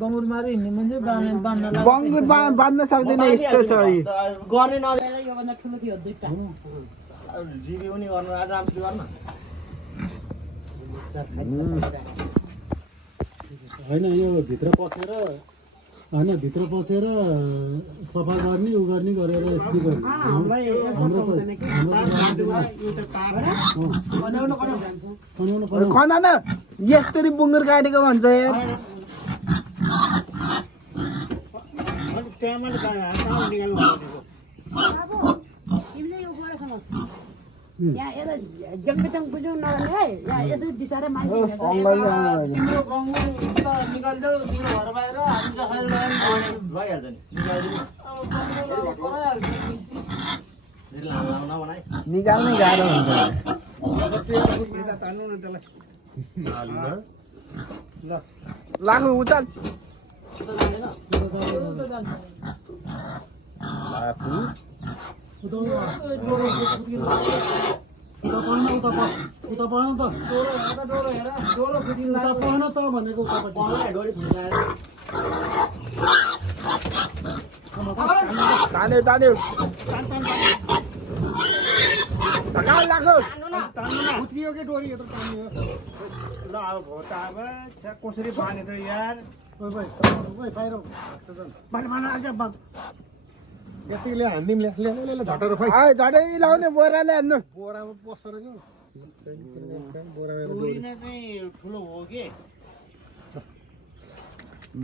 बङ्गुर मारी हिँड्ने मान्छे बाँध्न बङ्गुर बाँध्न सक्दैन यस्तो छ गर्ने न योभन्दा ठुलो थियो दुईटा जिबी पनि गर्न राम्रोसित गर्न होइन यो भित्र पसेर सफा गर्ने उ गर्ने गरेर यति गर्ने खना न यस्तरी बुङ्गुर काटेको भन्छ यार यहाँ यता जङ्गजङ बुझ्नु नगर्ने है यहाँ यसरी बिसारे मान्छे तिम्रो बङ्गुर निकाल्देऊ तिम्रो घर बाहिर हामी जसरी भइहाल्छ नि निकाल्नै गाह्रो हुन्छ लाग्नु उचाल भनेको तान्यो तान्यो उत्रियो कि डोरी यत्रो तान्यो ल अब घोटा अब कसरी बाँध्ने त यार बाहिर यतिले हान्दिम ले झटेर खोइ झटै लाउने बोराले हान्नु बोरामा पसेर क्या चाहिँ ठुलो हो कि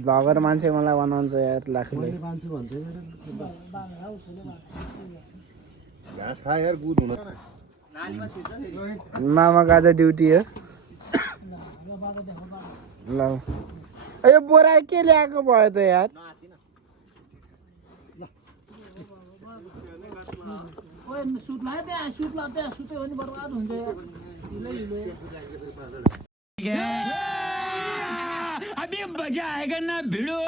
भगर मान्छे मलाई बनाउँछ यार लाग्ने मान्छे भन्छ घाँस खा यार गुद हुन मामाको आज ड्युटी हो ल यो बोरा के ल्याएको भयो त यार सुट लाग्यो त्यहाँ सुत्यो भने बर्बाद हुन्छ अभी मजा आएगा ना भिड़ो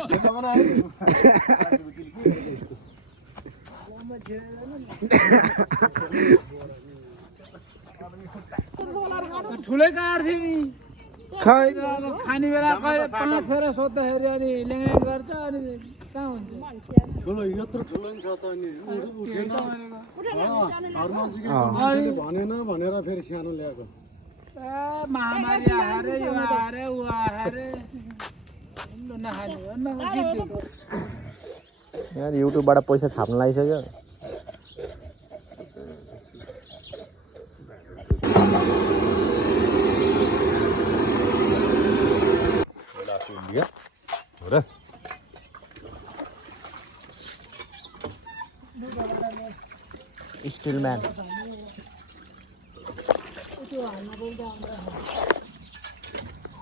ठुलै काठ थियो नि खै खाने बेला कहिले 5 फेर सोद्दाखेरि अनि ल्याङ गर्छ अनि कहाँ हुन्छ ठुलो यत्रो ठुलो नि छ त अनि उठेन भनेन भनेर फेरि सानो ल्याएको महामारी आएर यो आएर ऊ आएर नखाने यार युट्युबबाट पैसा छाप्न लागिसक्यो स्टिल म्यान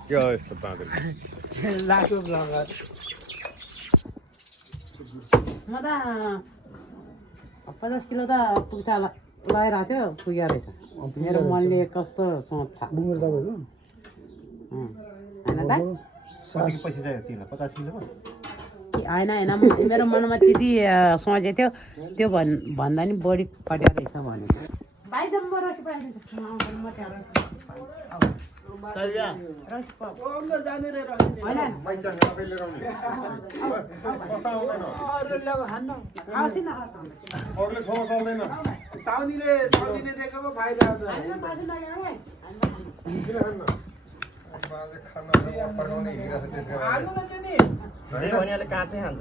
के हो यस्तो बाँदर लाग्यो ब्लगर म त 50 किलो त पुग्छ लगाइरहेको थियो पुगेको रहेछ मेरो मनले कस्तो सोच छ बुङ्गुर तपाईँको होइन त पैसा चाहियो तिमीलाई 50 किलोमा होइन मेरो मनमा त्यति सोचेको थियो त्यो भन्दा नि बढी कट्या रहेछ भनेको साउनीले दिएको पो फाइदा भनेले काँचै खान्छ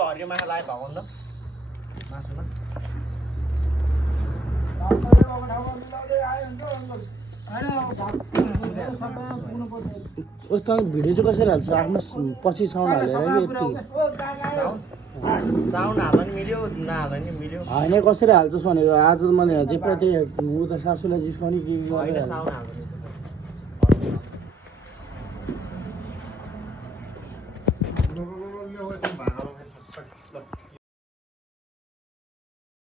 हरियो माछा लाए भएको नि त मासुमा उस्तो भिडियो चाहिँ कसरी हाल्छ आफ्नो पछि साउन्ड हालेर कि यति साउन्ड हाल्दा नि मिल्यो नहाल्दा नि मिल्यो होइन कसरी हाल्छस् भनेको आज मैले जे प्रति उता सासूलाई जिस्काउने के होइन साउन्ड हाल्दा ढोका